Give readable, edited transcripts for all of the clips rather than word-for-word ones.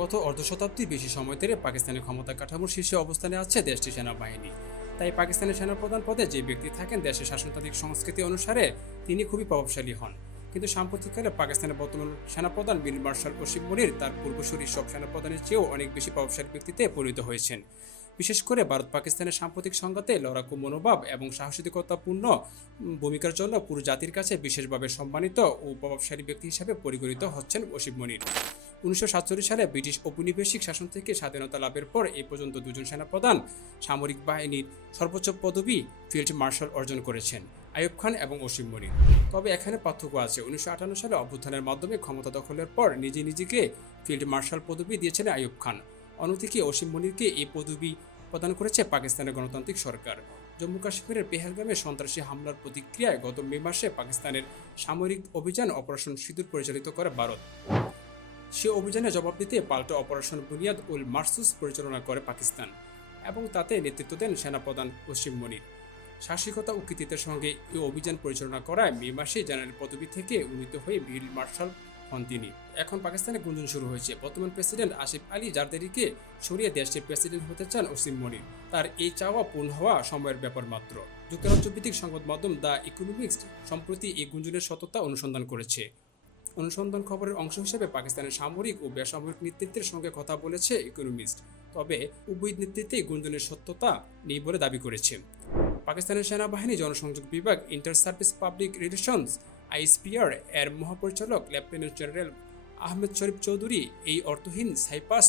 গত অর্ধশতাব্দীর বেশি সময় ধরে পাকিস্তানের ক্ষমতা কাঠামোর শীর্ষে অবস্থানে আছে দেশটির সেনাবাহিনী। তাই পাকিস্তানের সেনাপ্রধান পদে যে ব্যক্তি থাকেন দেশের শাসনতান্ত্রিক সংস্কৃতি অনুসারে তিনি খুবই প্রভাবশালী হন। কিন্তু সাম্প্রতিককালে পাকিস্তানের বর্তমান সেনাপ্রধান বীর মার্শাল ওসিম মনির তার পূর্বসূরি সব সেনাপ্রধানের চেয়েও অনেক বেশি প্রভাবশালী ব্যক্তিতে পরিণত হয়েছেন। বিশেষ করে ভারত পাকিস্তানের সাম্প্রতিক সংঘাতে লড়াকু মনোভাব এবং সাহসিকতাপূর্ণ ভূমিকার জন্য পুরো জাতির কাছে বিশেষভাবে সম্মানিত ও প্রভাবশালী ব্যক্তি হিসেবে পরিগণিত হচ্ছেন ওসিম মনির। 1947 সালে ব্রিটিশ ঔপনিবেশিক শাসন থেকে স্বাধীনতা লাভের পর এই পর্যন্ত দুজন সেনাপ্রধান সামরিক বাহিনীর সর্বোচ্চ পদবি ফিল্ড মার্শাল অর্জন করেছেন, আইয়ুব খান এবং ওসিম মনির। তবে এখানে পার্থক্য আছে। 1958 সালে অভ্যুত্থানের মাধ্যমে ক্ষমতা দখলের পর নিজেকে ফিল্ড মার্শাল পদবি দিয়েছেন আইয়ুব খান। অন্যদিকে ওসিম মনিরকে এই পদবি প্রদান করেছে পাকিস্তানের গণতান্ত্রিক সরকার। জম্মু কাশ্মীরের পেহেলগামে সন্ত্রাসী হামলার প্রতিক্রিয়ায় গত মে মাসে পাকিস্তানের সামরিক অভিযান অপারেশন সিঁদুর পরিচালিত করে ভারত। সে অভিযানে জবাব দিতে পাল্টা অপারেশন বুনিয়াদ উল মারসুস পরিচালনা করে পাকিস্তান এবং তাতে নেতৃত্ব দেন সেনাপ্রধান ওসিম মনির। সাহসিকতা ও কৃতিত্বের সঙ্গে এই অভিযান পরিচালনা করায় মে মাসে জেনারেল পদবি থেকে উন্নীত হয়ে ফিল্ড মার্শাল হন তিনি। এখন পাকিস্তানে গুঞ্জন শুরু হয়েছে, বর্তমান প্রেসিডেন্ট আসিফ আলী জারদারিকে সরিয়ে দেশটির প্রেসিডেন্ট হতে চান ওসিম মনির। তার এই চাওয়া পূর্ণ হওয়া সময়ের ব্যাপার মাত্র। যুক্তরাজ্য ভিত্তিক সংবাদ মাধ্যম দ্য ইকোনমিক্স সম্প্রতি এই গুঞ্জনের সত্যতা অনুসন্ধান করেছে। অনুসন্ধান খবরের অংশ হিসেবে পাকিস্তানের সামরিক ও বেসামরিক নেতৃত্বের সঙ্গে কথা বলেছে ইকোনমিস্ট। তবে উভয় নেতৃত্বেই গুঞ্জনের সত্যতা নেই বলে দাবি করেছে। পাকিস্তানের সেনাবাহিনী জনসংযোগ বিভাগ inter service public relations ISPR এর মহাপরিচালক লেফটেন্যান্ট জেনারেল আহমেদ শরীফ চৌধুরী এই অর্থহীন সাইপাস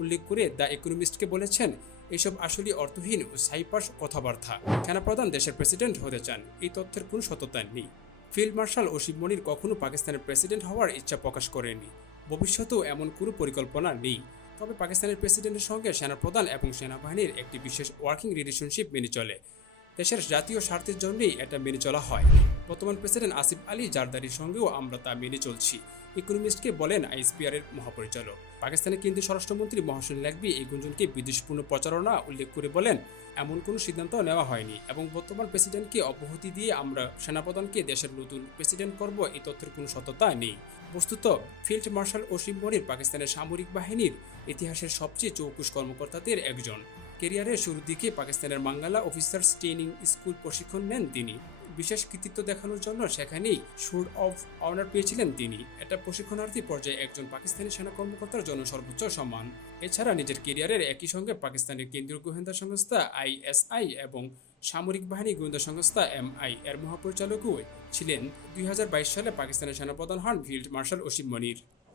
উল্লেখ করে দ্য ইকোনমিস্টকে বলেছেন, এসব আসলে অর্থহীন ও সাইপাস কথাবার্তা। সেনাপ্রধান দেশের প্রেসিডেন্ট হতে চান, এই তথ্যের কোনো সত্যতা নেই। ফিল্ড মার্শাল ওসিম মনির কখনো পাকিস্তানের প্রেসিডেন্ট হওয়ার ইচ্ছা প্রকাশ করেননি, ভবিষ্যতেও এমন কোনো পরিকল্পনা নেই। তবে পাকিস্তানের প্রেসিডেন্টের সঙ্গে সেনাপ্রধান এবং সেনাবাহিনীর একটি বিশেষ ওয়ার্কিং রিলেশনশিপ মেনে চলে। দেশের জাতীয় স্বার্থের জন্যই এটা মেনে চলা হয়। বর্তমান প্রেসিডেন্ট আসিফ আলী জারদারির সঙ্গেও আমরা তা মেনে চলছি, ইকোনমিস্টকে বলেন আইএসপিআর এর মহাপরিচালক। পাকিস্তানের কেন্দ্রীয় স্বরাষ্ট্রমন্ত্রী মহসিন লাকবি এই গুঞ্জনকে বিদ্বেষপূর্ণ প্রচারণা উল্লেখ করে বলেন, এমন কোনো সিদ্ধান্ত নেওয়া হয়নি এবং বর্তমান প্রেসিডেন্টকে অব্যাহতি দিয়ে আমরা সেনাপ্রধানকে দেশের নতুন প্রেসিডেন্ট করব, এই তথ্যের কোনো সত্যতা নেই। বস্তুত ফিল্ড মার্শাল ওসিম মনির পাকিস্তানের সামরিক বাহিনীর ইতিহাসের সবচেয়ে চৌকুশ কর্মকর্তাদের একজন। ক্যারিয়ারের শুরুর দিকে পাকিস্তানের মাঙ্গালা অফিসার্স ট্রেনিং স্কুল প্রশিক্ষণ নেন তিনি। বিশেষ কৃতিত্ব দেখানোর জন্য সেখানেই সোর্ড অফ অনার পেয়েছিলেন তিনি। এটা প্রশিক্ষণার্থী পর্যায়ে একজন পাকিস্তানি সেনা কর্মকর্তার জন্য সর্বোচ্চ সম্মান। এছাড়া নিজের ক্যারিয়ারের একই সঙ্গে পাকিস্তানের কেন্দ্রীয় গোয়েন্দা সংস্থা আইএসআই এবং সামরিক বাহিনী গোয়েন্দা সংস্থা এমআই এর মহাপরিচালকও ছিলেন। 2022 সালে পাকিস্তানের সেনাপ্রধান হন ফিল্ড মার্শাল ওসিম মনির।